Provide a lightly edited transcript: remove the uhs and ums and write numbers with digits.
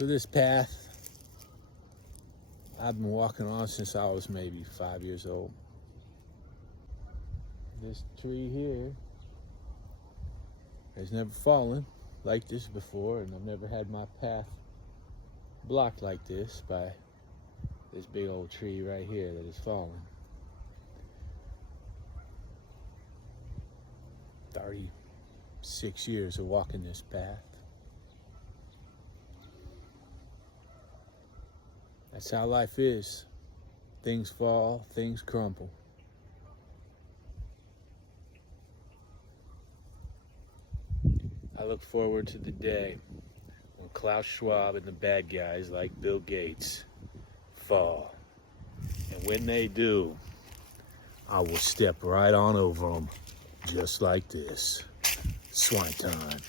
So this path, I've been walking on since I was maybe 5 years old. This tree here has never fallen like this before, and I've never had my path blocked like this by this big old tree right here that has fallen. 36 years of walking this path. That's how life is. Things fall, things crumble. I look forward to the day when Klaus Schwab and the bad guys like Bill Gates fall. And when they do, I will step right on over them just like this. Swanton.